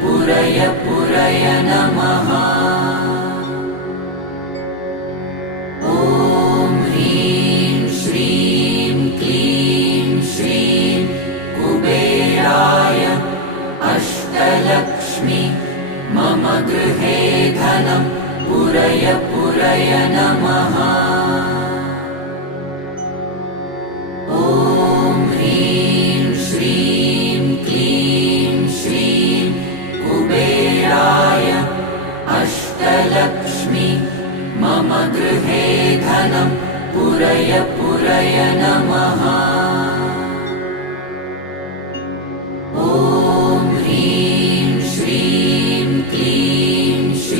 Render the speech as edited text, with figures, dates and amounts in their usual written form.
पुरय पुरय नमः। ॐ ह्रीं श्रीं क्लीं श्रीं कुबेराय अष्टलक्ष्मी मम गृहे धनं पुरय पुरय नमः। ॐ ह्रीं श्रीं क्लीं श्रीं कुबेराय अष्टलक्ष्मी मम गृहे धनं पुरय पुरय नमः।